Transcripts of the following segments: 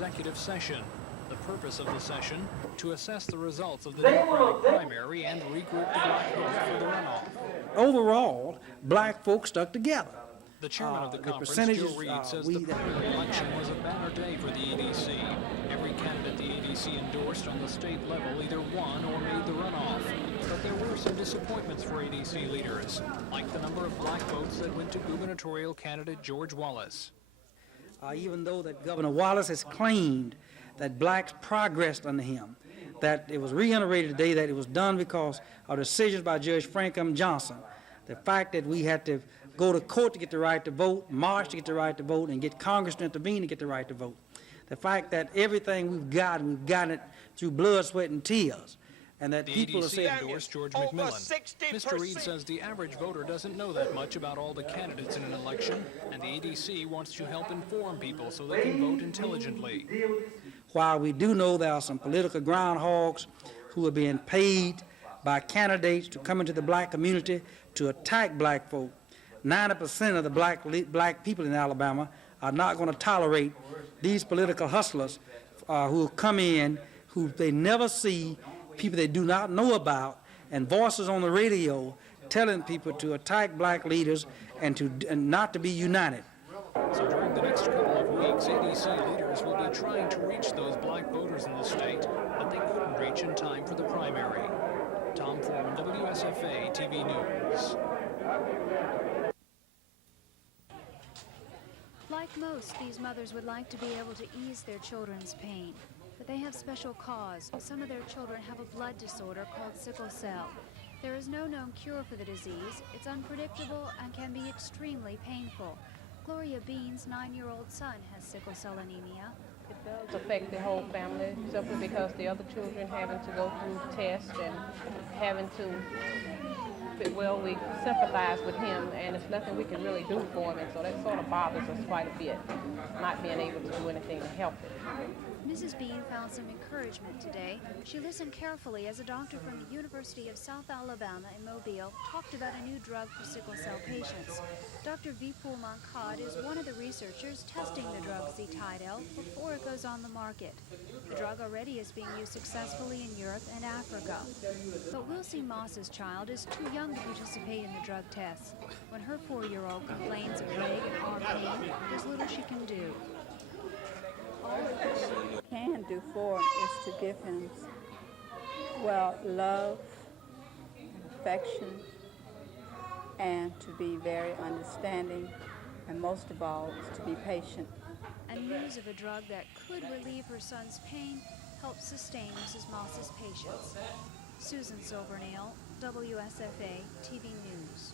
executive session. The purpose of the session, to assess the results of the Democratic primary and regroup the black vote for the runoff. Overall, black folks stuck together. The chairman of the conference, percentages, Joe Reed, says the primary election was a banner day for the ADC. Every candidate the ADC endorsed on the state level either won or made the runoff. But there were some disappointments for ADC leaders, like the number of black votes that went to gubernatorial candidate George Wallace. Even though that Governor Wallace has claimed that blacks progressed under him, that it was reiterated today that it was done because of decisions by Judge Frank M. Johnson. The fact that we had to go to court to get the right to vote, march to get the right to vote, and get Congress to intervene to get the right to vote. The fact that everything we've gotten it through blood, sweat, and tears. And that the people ADC are saying endorsed George McMillan. Mr. Reed says the average voter doesn't know that much about all the candidates in an election, and the ADC wants to help inform people so they can vote intelligently. While we do know there are some political groundhogs who are being paid by candidates to come into the black community to attack black folk, 90% of the black people in Alabama are not going to tolerate these political hustlers who come in, who they never see, people they do not know about, and voices on the radio telling people to attack black leaders and not to be united. So during the next couple of weeks, ADC leaders will be trying to reach those black voters in the state that they couldn't reach in time for the primary. Tom Foreman, WSFA TV News. Like most, these mothers would like to be able to ease their children's pain, but they have special cause. Some of their children have a blood disorder called sickle cell. There is no known cure for the disease. It's unpredictable and can be extremely painful. Gloria Bean's 9-year-old son has sickle cell anemia. It does affect the whole family simply because the other children having to go through tests and having to, well, we sympathize with him and it's nothing we can really do for him, and so that sort of bothers us quite a bit, not being able to do anything to help it. Mrs. Bean found some encouragement today. She listened carefully as a doctor from the University of South Alabama in Mobile talked about a new drug for sickle cell patients. Dr. Vipul Mankad is one of the researchers testing the drug Zitidel before it goes on the market. The drug already is being used successfully in Europe and Africa. But Wilsie Moss's child is too young to participate in the drug tests. When her 4-year-old complains of leg and arm pain, there's little she can do. All we can do for him is to give him, well, love, affection, and to be very understanding, and most of all, is to be patient. And news of a drug that could relieve her son's pain helps sustain Mrs. Moss's patience. Susan Silvernail, WSFA TV News.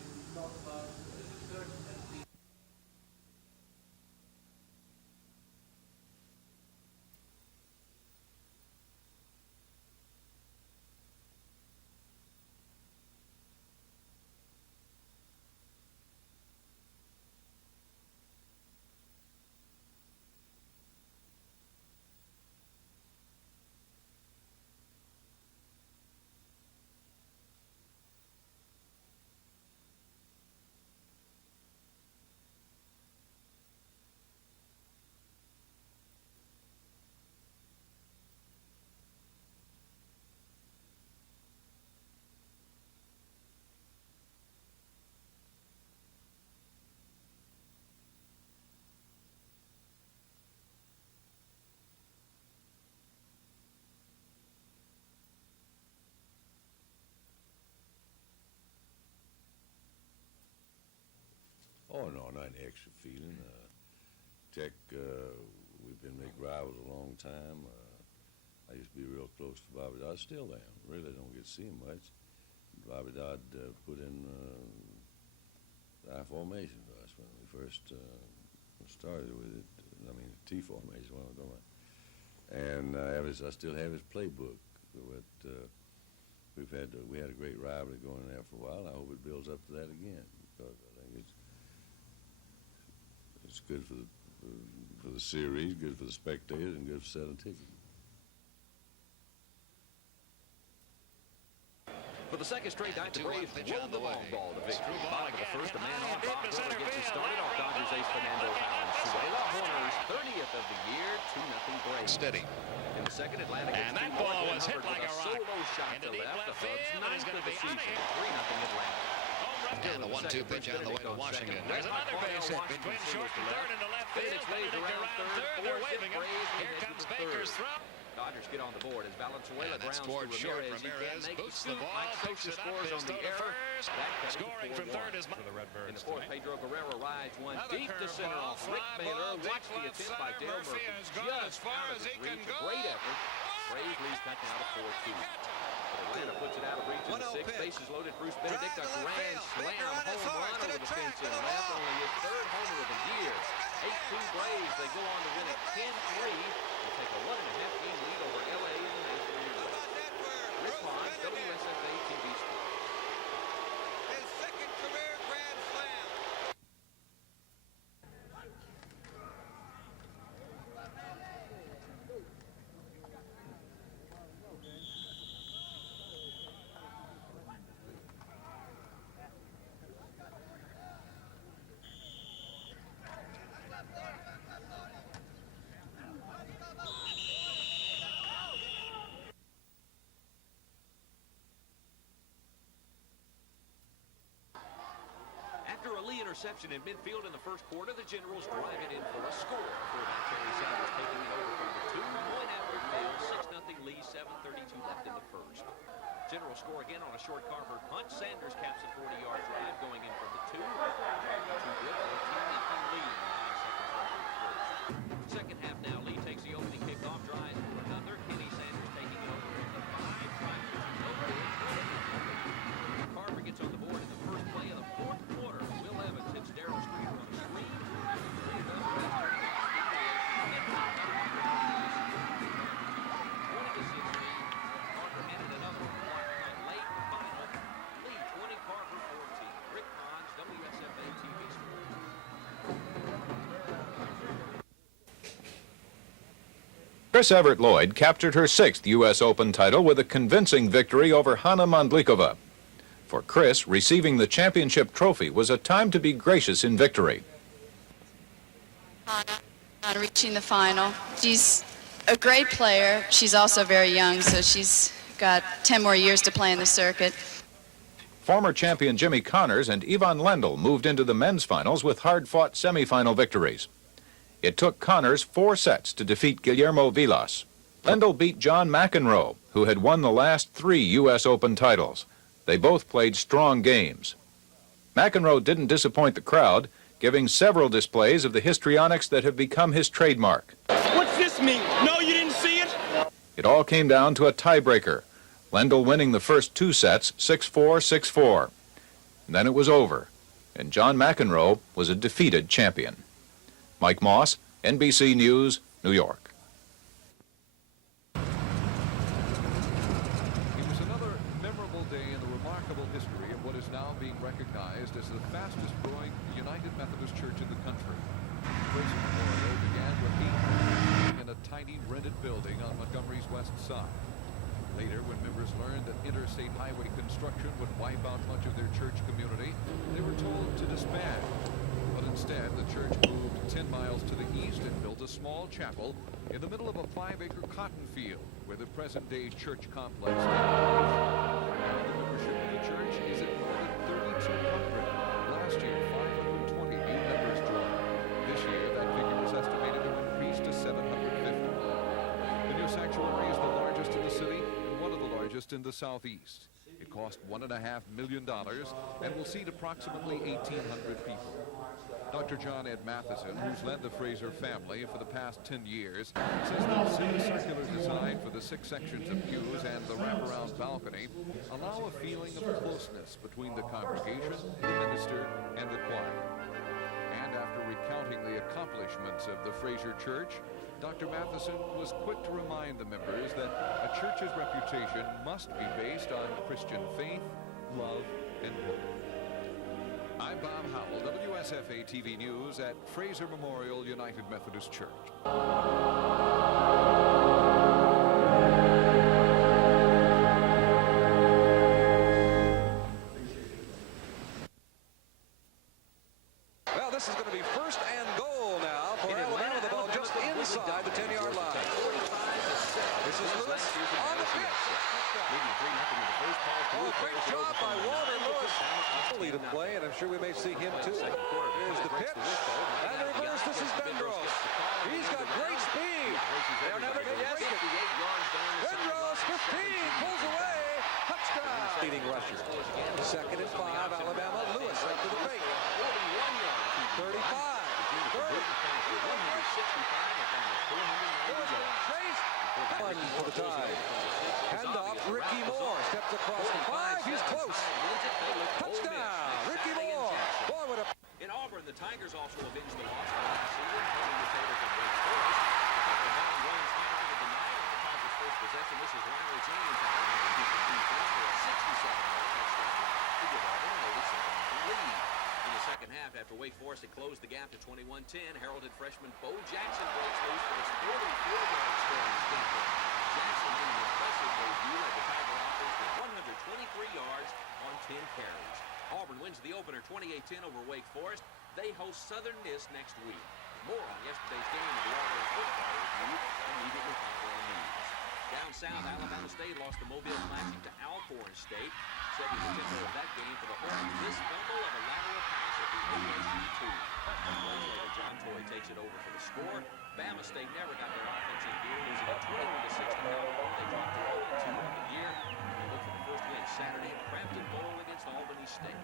Oh, no, not an extra feeling. Tech, we've been making rivals a long time. I used to be real close to Bobby Dodd. Still am. Really don't get to see him much. Bobby Dodd put in the I formation for us when we first started with it. I mean, T formation, what I'm talking about. And I still have his playbook. We had a great rivalry going there for a while. I hope it builds up to that again, because I think it's good for the series, good for the spectators, and good for selling tickets. For the second straight night, the Braves rolled the long ball to victory. Bottom of the first, a man on Bob Horner gets you started off Dodgers ace Fernando Valenzuela. Horner's 30th of the year, 2-0 Braves. Steady. In the second, Atlanta gets And that ball was hit like a rock. solo shot to Into deep left. left The Cubs field. It's 9th going of to the be season, Atlanta. 3-0 Atlanta. And the 1-2 pitch on the way to Washington. There's another base hit between short and third into left field. Benedict around third. They're waving him. Here comes Baker's throw. Dodgers get on the board as Valenzuela And that's grounds to scored short. Ramirez. He can't make Ramirez boosts the the ball, Mike picks Sosa it up, scores his on the throw to error. first. That cut it to Scoring from 4-1. third is For the Redbirds In the fourth, tonight. Pedro Guerrero rides one Another deep to center curveball, off Rick fly Miller. ball, Watch the deep attempt left by center. Dale Murphy Murphy. has gone as Just far out as of he his can reach. go. A great effort. Braves leads that now to 4-2. Atlanta puts it out of reach in the sixth. Bases loaded. Bruce Benedict, a grand slam home run over the fence in left. Only his third homer of the year. 8-2 Braves. They go on to win it 10-3. They take a 1.5-game lead over LA in the National League. Rick Pond, WSFA TV Sports. His second career grand slam. After a Lee interception in midfield in the first quarter, the Generals drive it in for a score. Fullback Terry Sanders taking it over from the 2-point after fail. 6-0 Lee, 7:32 left in the first. Generals score again on a short Carver punch. Sanders caps a 40-yard drive going in from the 2. 2 good, 14-0 lead. 9 seconds left in the first. Second half now, Lee takes the opening kickoff, drives for another. Kenny Sanders taking it over from the 5. Trying to no good. Carver gets on the board in the first play of the fourth quarter. Will Evans hits Darryl Streeter on a screen. Carver handed another one late final. Lee 20, Carver 14. Rick Pons, WSFA TV Sports. Chris Everett Lloyd captured her 6th U.S. Open title with a convincing victory over Hana Mandlikova. For Chris, receiving the championship trophy was a time to be gracious in victory. On reaching the final. She's a great player. She's also very young, so she's got 10 more years to play in the circuit. Former champion Jimmy Connors and Ivan Lendl moved into the men's finals with hard-fought semifinal victories. It took Connors 4 sets to defeat Guillermo Vilas. Lendl beat John McEnroe, who had won the last 3 U.S. Open titles. They both played strong games. McEnroe didn't disappoint the crowd, giving several displays of the histrionics that have become his trademark. What's this mean? No, you didn't see it? It all came down to a tiebreaker, Lendl winning the first 2 sets, 6-4, 6-4. Then it was over, and John McEnroe was a defeated champion. Mike Moss, NBC News, New York. History of what is now being recognized as the fastest growing United Methodist Church in the country. Fraser Memorial began with 8 in a tiny rented building on Montgomery's west side. Later, when members learned that interstate highway construction would wipe out much of their church community, they were told to disband. But instead, the church moved 10 miles to the east and built a small chapel in the middle of a 5-acre cotton field where the present-day church complex now membership of the church is at more than 3,200. Last year, 520 new members joined. This year, that figure is estimated to increase to 750. The new sanctuary is the largest in the city and one of the largest in the southeast. It cost $1.5 million and will seat approximately 1,800 people. Dr. John Ed Matheson, who's led the Fraser family for the past 10 years, says the semicircular design for the 6 sections of pews and the wraparound balcony allow a feeling of closeness between the congregation, the minister, and the choir. And after recounting the accomplishments of the Fraser Church, Dr. Matheson was quick to remind the members that a church's reputation must be based on Christian faith, love, and hope. I'm Bob Howell, WSFA TV News at Fraser Memorial United Methodist Church. This is going to be first and goal now for Alabama. The ball just inside the 10-yard line. This is Lewis on the pitch. Oh, great job by Walter Lewis. Lead of play, and I'm sure we may see him too. Here's the pitch. And the reverse, this is Bendros. He's got great speed. They're never going to break it. Bendros, 15, pulls away. Touchdown. Leading rusher. 2nd and 5, Alabama. Lewis right to the fake. 35. Third. Lewis being chased. One for the tie. Handoff, Ricky Moore steps across the 5. He's close. Touchdown, Ricky Moore. Boy, what a... In Auburn, the Tigers also avenged the loss of last season, holding the Gators of Wake Forest. The ball runs high into the night on the Tigers' first possession. This is Riley James out of the defense for a 67-yard touchdown to give Auburn an 87-yard lead. In the second half, after Wake Forest had closed the gap to 21-10, heralded freshman Bo Jackson breaks loose for his 44-yard scoring sprint. Jackson in an impressive debut led the Tiger offense with 123 yards on 10 carries. Auburn wins the opener 28-10 over Wake Forest. They host Southern Miss next week. More on yesterday's game of the Auburn football review immediately following news. Down south, Alabama State lost the Mobile Classic to Alcorn State. 70% of that game for the Hornets. This fumble of a lateral pass at the OSU 2. Later, John Toy takes it over for the score. Bama State never got their offense in gear, losing at 21-6 to Alabama. They dropped to 0-2 on the year. They look for the first win Saturday at Crampton Bowl against Albany State.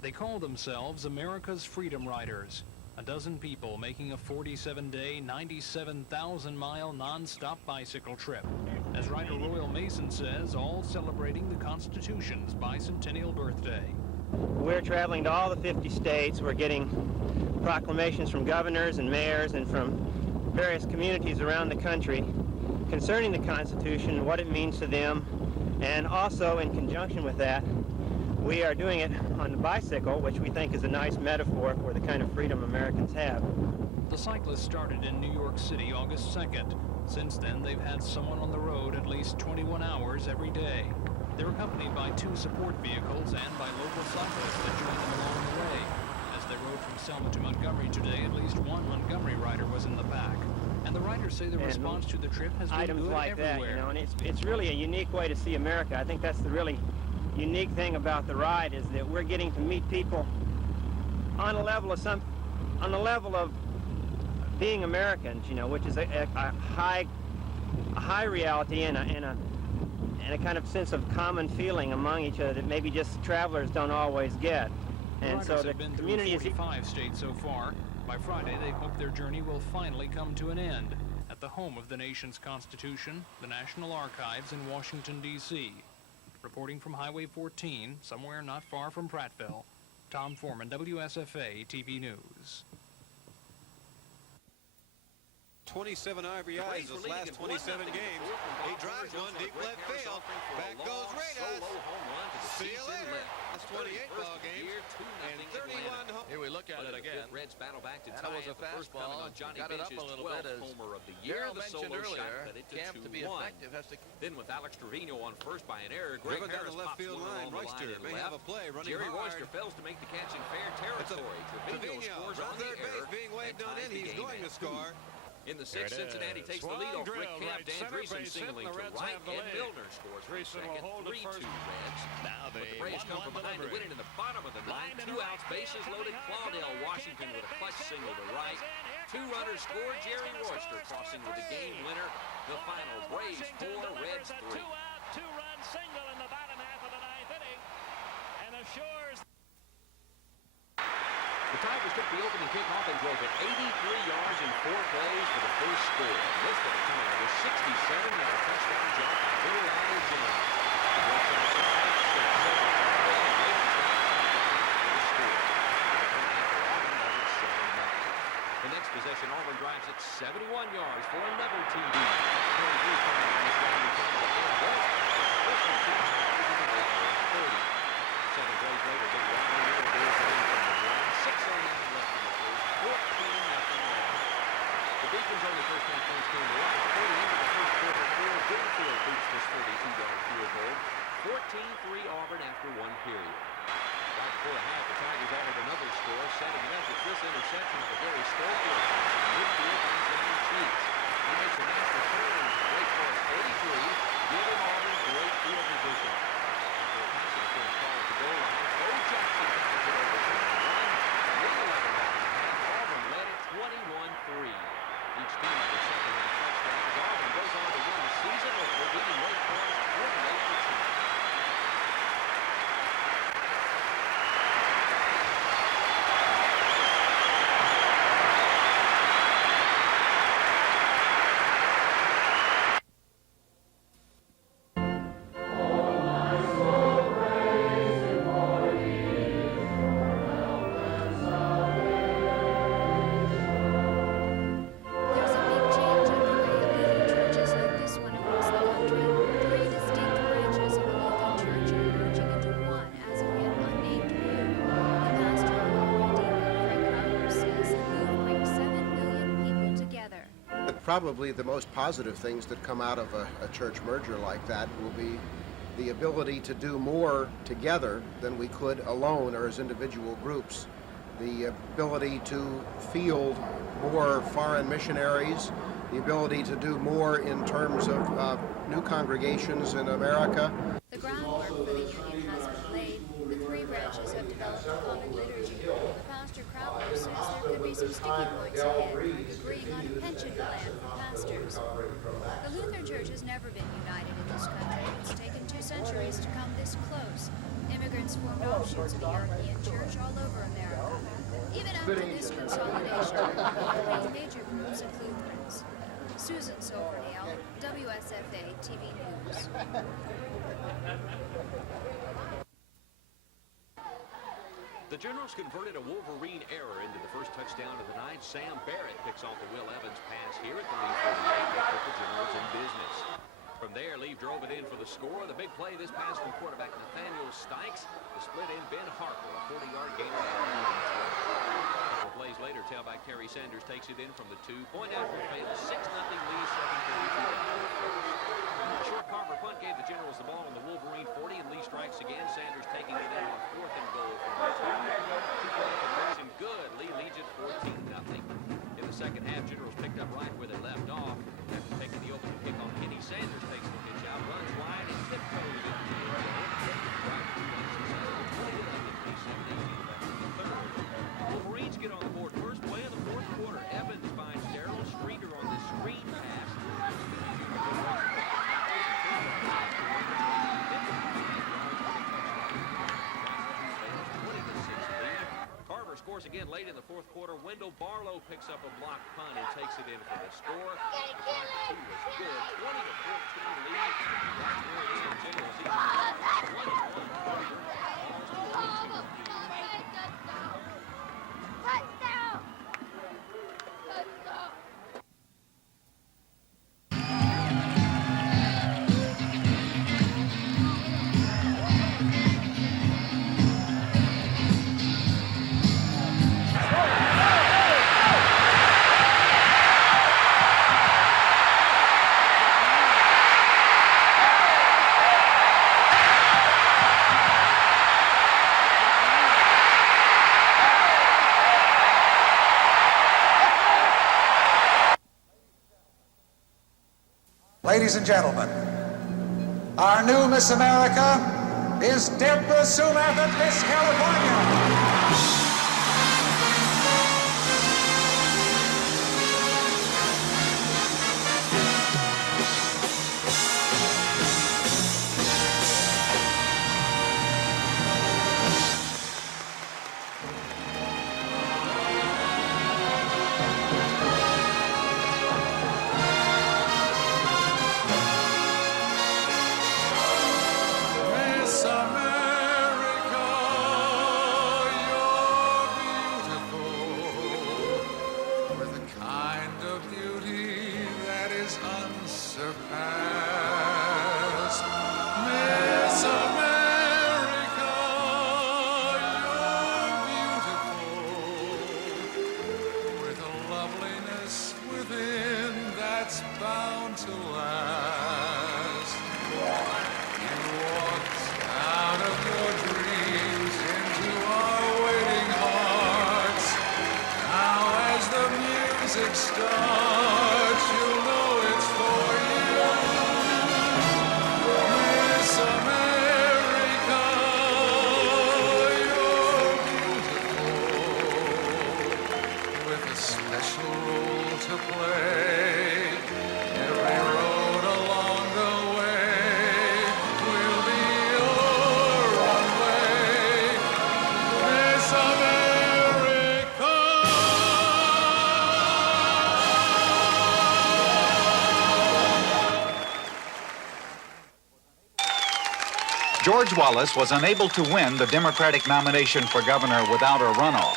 They call themselves America's Freedom Riders. A dozen people making a 47-day, 97,000-mile non-stop bicycle trip. As Rider Royal Mason says, all celebrating the Constitution's bicentennial birthday. We're traveling to all the 50 states. We're getting proclamations from governors and mayors and from various communities around the country concerning the Constitution and what it means to them. And also, in conjunction with that, we are doing it on the bicycle, which we think is a nice metaphor for the kind of freedom Americans have. The cyclists started in New York City August 2nd. Since then, they've had someone on the road at least 21 hours every day. They're accompanied by 2 support vehicles and by local cyclists that join them along the way. As they rode from Selma to Montgomery today, at least one Montgomery rider was in the back. And the riders say the response to the trip has been items good like everywhere. that, you know, and it's really a unique way to see America. I think that's the really unique thing about the ride, is that we're getting to meet people on a level of being Americans, you know, which is a high reality and a kind of sense of common feeling among each other that maybe just travelers don't always get. And so the community is 45 states so far. By Friday, they hope their journey will finally come to an end at the home of the nation's Constitution, the National Archives in Washington, D.C. Reporting from Highway 14, somewhere not far from Prattville, Tom Foreman, WSFA TV News. 27 RBIs those last 27 games. He drives one deep left field. Back goes Reyes. See you later. That's 28 ball games. And 31 home. Here we look at it again. Reds battle back to tie. That was a fastball. Got it up a little bit as homer of the year. Darryl mentioned earlier. Camp to be effective has to. Then with Alex Trevino on first by an error, Greg Driven down Harris the left field line. Royster may have a play running Jerry hard. Royster fails to make the catch in fair territory. Trevino scores on the third base error. being waved on in. He's going to score. In the sixth, Cincinnati takes the lead off Rick Camp. Dan Dreesen singling to right, and Milner scores for second. 3-2 Reds. Now But the Braves come from behind to win it in the bottom of the ninth. 2 outs, bases loaded. Claudell Washington with a clutch single to right. 2 runners score. Jerry Royster crossing with the game winner. The final, Braves 4, Reds 3. 2-run single in the bottom half of the ninth inning, and assures. The Tigers took the opening kickoff and drove it 83 yards in 4 plays for the first score. This one coming out with 67-yard touchdown jump by Little Riley James. The next possession, Auburn drives it 71 yards for another TD. Beacon's only first 10 points came to life. 40 into the first quarter. Greenfield boots this 42-yard field goal. 14-3 Auburn after 1 period. Probably the most positive things that come out of a church merger like that will be the ability to do more together than we could alone or as individual groups. The ability to field more foreign missionaries, the ability to do more in terms of new congregations in America. The groundwork for the union has been laid. The three branches have developed a common liturgy. But Pastor Crowler says there could be some sticky points ahead, agreeing on a pension plan for pastors. The Lutheran Church has never been united in this country. It's taken 2 centuries to come this close. Immigrants formed offshoots of the European Church all over America. Even after this consolidation, three major groups of Lutherans. Susan Silvernail, WSFA TV News. The Generals converted a Wolverine error into the first touchdown of the night. Sam Barrett picks off the Will Evans pass here at the Lee 48 to put the Generals in business. From there, Lee drove it in for the score. The big play this pass from quarterback Nathaniel Stikes. The split in Ben Harper, a 40-yard gain. A couple plays later, tailback Terry Sanders takes it in from the 2-point after fail. 6-0 Lee, 7:32. A short Carver punt gave the Generals the ball on the Wolverine 40, and Lee strikes again. Sanders taking it in on 4th and goal from the 2. And good. Lee leads it 14-0. In the second half, Generals picked up right where they left off. After taking the opening kick on Kenny, Sanders takes the pitch out, runs wide, and tiptoes into the end zone. Wolverines get on the board. First play of the fourth quarter. Evans finds Darryl Streeter on this screen pass. Carver scores again late in the fourth quarter. Wendell Barlow picks up a blocked punt and takes it in for the score. 5-2 was good. 20-14 lead. That's where it is. Generals Ladies and gentlemen, our new Miss America is Deborah Sumath, Miss California. George Wallace was unable to win the Democratic nomination for governor without a runoff,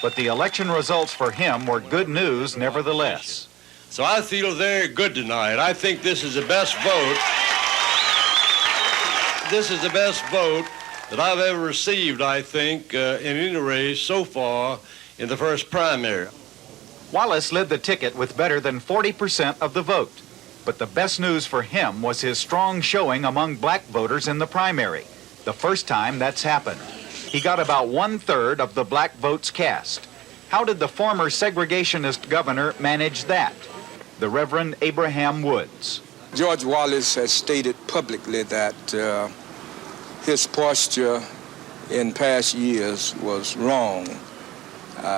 but the election results for him were good news nevertheless. So I feel very good tonight. I think this is the best vote. This is the best vote that I've ever received, I think, in any race so far in the first primary. Wallace led the ticket with better than 40% of the vote. But the best news for him was his strong showing among black voters in the primary, the first time that's happened. He got about 1/3 of the black votes cast. How did the former segregationist governor manage that? The Reverend Abraham Woods. George Wallace has stated publicly that his posture in past years was wrong.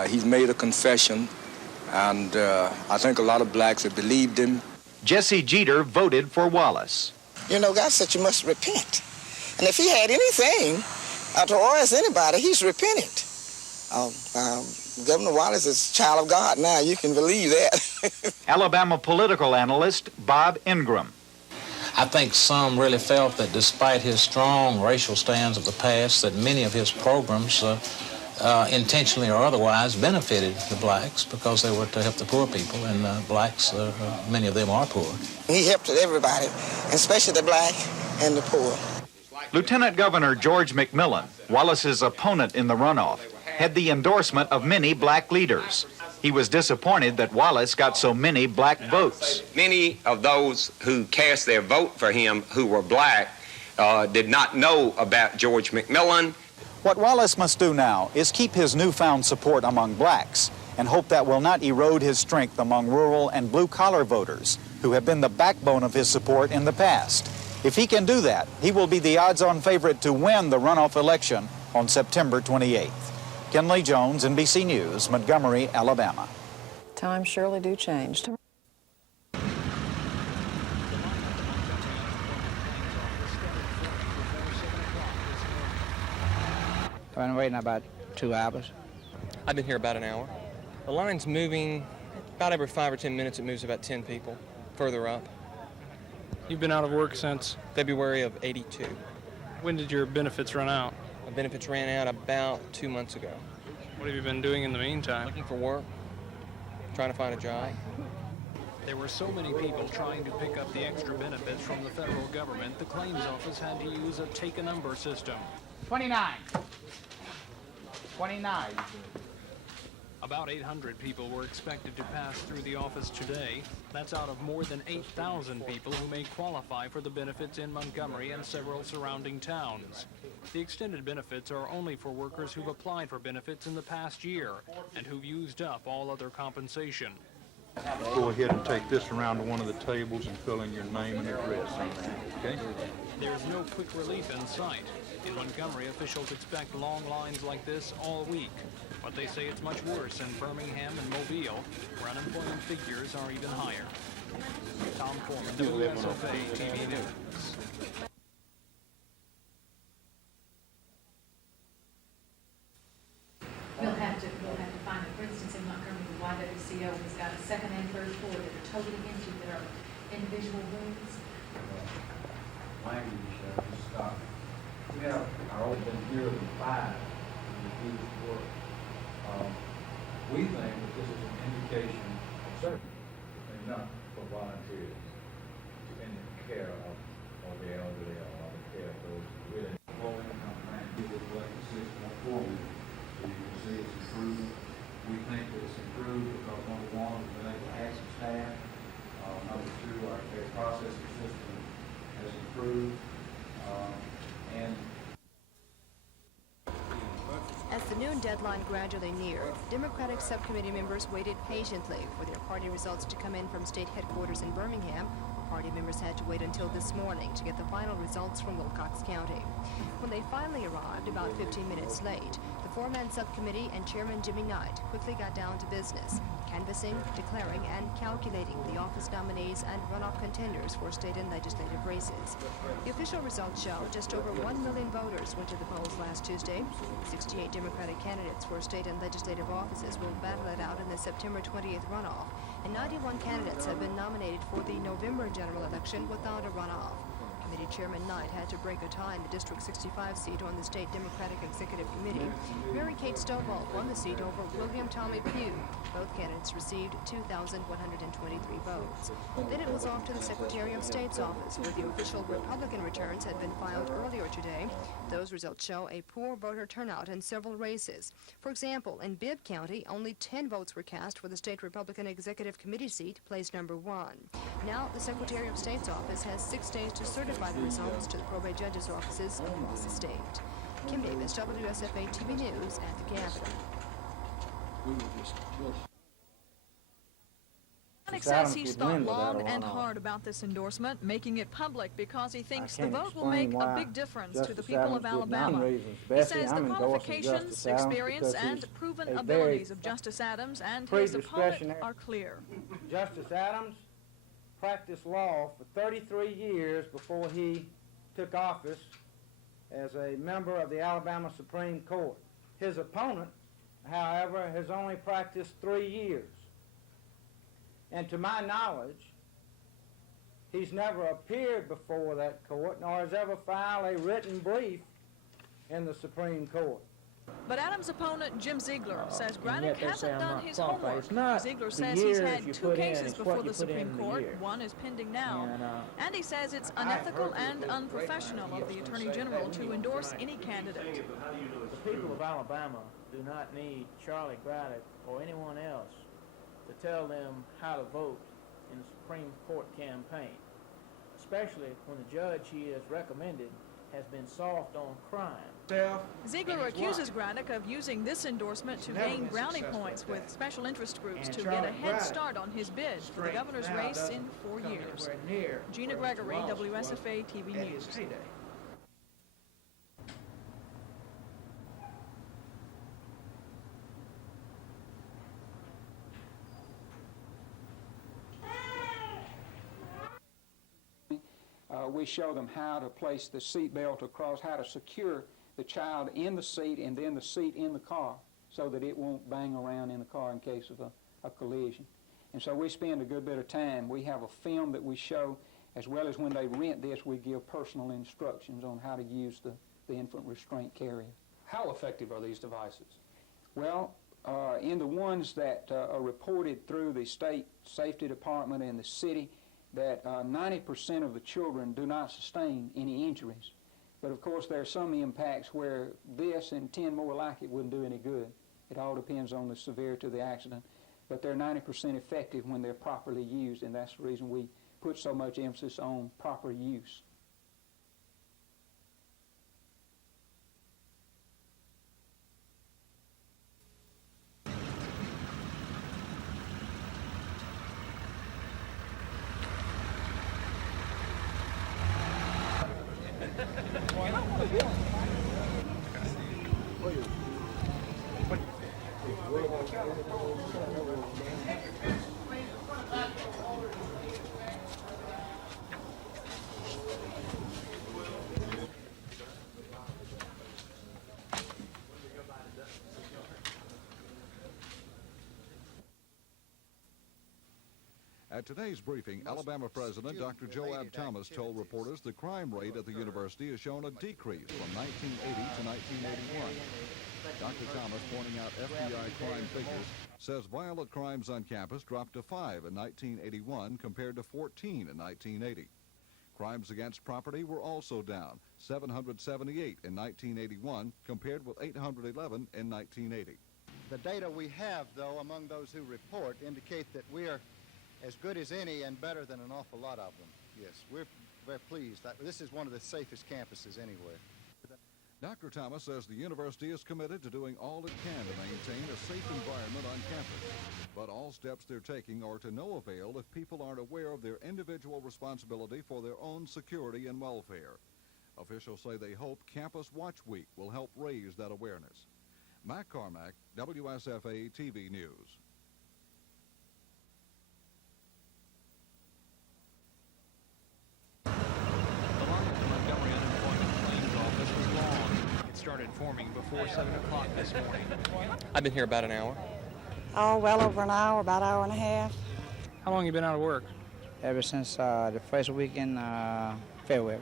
He's made a confession, and I think a lot of blacks have believed him. Jesse Jeter voted for Wallace. You know, God said you must repent. And if he had anything towards anybody, he's repented. Governor Wallace is a child of God now. You can believe that. Alabama political analyst Bob Ingram. I think some really felt that despite his strong racial stands of the past, that many of his programs, intentionally or otherwise, benefited the blacks because they were to help the poor people, and blacks, many of them are poor. He helped everybody, especially the black and the poor. Lieutenant Governor George McMillan, Wallace's opponent in the runoff, had the endorsement of many black leaders. He was disappointed that Wallace got so many black votes. Many of those who cast their vote for him who were black did not know about George McMillan. What Wallace must do now is keep his newfound support among blacks and hope that will not erode his strength among rural and blue-collar voters who have been the backbone of his support in the past. If he can do that, he will be the odds-on favorite to win the runoff election on September 28th. Kenley Jones, NBC News, Montgomery, Alabama. Times surely do change. I've been waiting about 2 hours. I've been here about an hour. The line's moving about every 5 or 10 minutes. It moves about 10 people further up. You've been out of work since? February of '82. When did your benefits run out? My benefits ran out about 2 months ago. What have you been doing in the meantime? Looking for work, trying to find a job. There were so many people trying to pick up the extra benefits from the federal government, the claims office had to use a take-a-number system. 29. 29. About 800 people were expected to pass through the office today. That's out of more than 8,000 people who may qualify for the benefits in Montgomery and several surrounding towns. The extended benefits are only for workers who've applied for benefits in the past year and who've used up all other compensation. Go ahead and take this around to one of the tables and fill in your name and address on that, okay? There's no quick relief in sight. In Montgomery, officials expect long lines like this all week, but they say it's much worse in Birmingham and Mobile, where unemployment figures are even higher. Tom Foreman, WSFA TV News. We'll have to find it. For instance, in Montgomery, the YWCO has got a second and third floor that are totally empty, that are individual rooms. Language stop. We have our open here in 5 in the youth work. We think that this is an indication of certainty and not for volunteers in the care of the elderly or the care of those really low income families. It was like 6.4 weeks. So you can see it's improved. We think that it's improved because number one, we've been able to add some staff. Number two, our care processing system has improved. As the noon deadline gradually neared, Democratic subcommittee members waited patiently for their party results to come in from state headquarters in Birmingham. Party members had to wait until this morning to get the final results from Wilcox County. When they finally arrived, about 15 minutes late, the four-man subcommittee and Chairman Jimmy Knight quickly got down to business, canvassing, declaring, and calculating the office nominees and runoff contenders for state and legislative races. The official results show just over 1 million voters went to the polls last Tuesday. 68 Democratic candidates for state and legislative offices will battle it out in the September 20th runoff, and 91 candidates have been nominated for the November general election without a runoff. Committee Chairman Knight had to break a tie in the District 65 seat on the State Democratic Executive Committee. Mary Kate Stovall won the seat over William Tommy Pugh. Both candidates received 2,123 votes. Then it was off to the Secretary of State's office, where the official Republican returns had been filed earlier today. Those results show a poor voter turnout in several races. For example, in Bibb County, only 10 votes were cast for the State Republican Executive Committee seat, place number 1. Now, the Secretary of State's office has 6 days to certify the results to the probate judges' offices across the state. Kim Davis, WSFA TV News at the Capitol. Connick says he's thought long and hard about this endorsement, making it public because he thinks the vote will make a big difference to the people of Alabama. He says the qualifications, experience, and proven abilities of Justice Adams and his opponent are clear. Justice Adams practiced law for 33 years before he took office as a member of the Alabama Supreme Court. His opponent, however, has only practiced 3 years. And to my knowledge, he's never appeared before that court, nor has ever filed a written brief in the Supreme Court. But Adams' opponent, Jim Ziegler, says Granick hasn't done his homework. Ziegler says he's had 2 cases before the Supreme Court. One is pending now. And he says it's unethical and unprofessional of the Attorney General to endorse any candidate. The people of Alabama do not need Charlie Granick or anyone else to tell them how to vote in the Supreme Court campaign, especially when the judge he has recommended has been soft on crime. Ziegler accuses Granick of using this endorsement to gain brownie points with special interest groups to get a head start on his bid for the governor's race in 4 years. Gina Gregory, WSFA TV News. We show them how to place the seat belt across, how to secure the child in the seat and then the seat in the car so that it won't bang around in the car in case of a collision. And so we spend a good bit of time. We have a film that we show, as well as when they rent this, we give personal instructions on how to use the infant restraint carrier. How effective are these devices? Well, in the ones that are reported through the state safety department and the city, that 90% of the children do not sustain any injuries. But of course there are some impacts where this and 10 more like it wouldn't do any good. It all depends on the severity of the accident. But they're 90% effective when they're properly used, and that's the reason we put so much emphasis on proper use. At today's briefing, Alabama President Dr. Joab Thomas told reporters the crime rate at the university has shown a decrease from 1980 to 1981. Dr. Thomas, pointing out FBI crime figures, says violent crimes on campus dropped to 5 in 1981 compared to 14 in 1980. Crimes against property were also down, 778 in 1981 compared with 811 in 1980. The data we have, though, among those who report indicate that we are as good as any and better than an awful lot of them. Yes, we're very pleased. This is one of the safest campuses anywhere. Dr. Thomas says the university is committed to doing all it can to maintain a safe environment on campus. But all steps they're taking are to no avail if people aren't aware of their individual responsibility for their own security and welfare. Officials say they hope Campus Watch Week will help raise that awareness. Mac Carmack, WSFA TV News. Started forming before 7 o'clock this morning. I've been here about an hour. Oh, well over an hour, about an hour and a half. How long have you been out of work? Ever since the first week in February.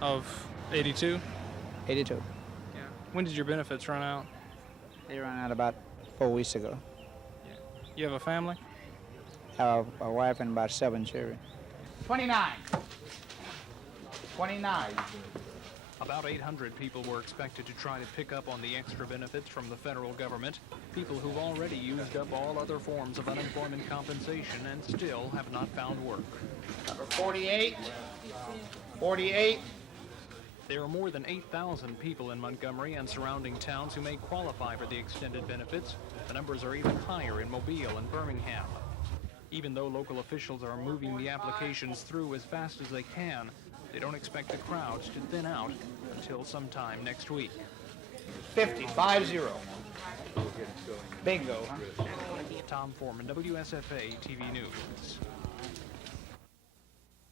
Of 82? 82. Yeah. When did your benefits run out? They ran out about 4 weeks ago. Yeah. You have a family? I have a wife and about 7 children. 29. 29. About 800 people were expected to try to pick up on the extra benefits from the federal government, people who've already used up all other forms of unemployment compensation and still have not found work. Number 48. 48. There are more than 8,000 people in Montgomery and surrounding towns who may qualify for the extended benefits. The numbers are even higher in Mobile and Birmingham. Even though local officials are moving the applications through as fast as they can, they don't expect the crowds to thin out until sometime next week. 50. 50. Bingo, huh? Tom Foreman, WSFA TV News.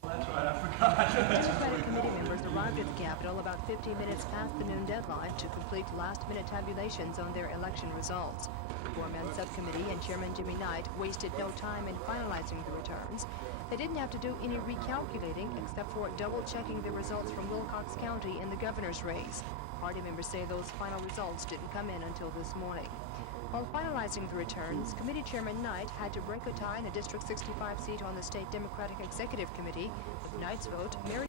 Democratic committee members arrived at the Capitol about 15 minutes past the noon deadline to complete last-minute tabulations on their election results. The four-man subcommittee and Chairman Jimmy Knight wasted no time in finalizing the returns. They didn't have to do any recalculating except for double-checking the results from Wilcox County in the governor's race. Party members say those final results didn't come in until this morning. While finalizing the returns, Committee Chairman Knight had to break a tie in a District 65 seat on the State Democratic Executive Committee. With Knight's vote, Mary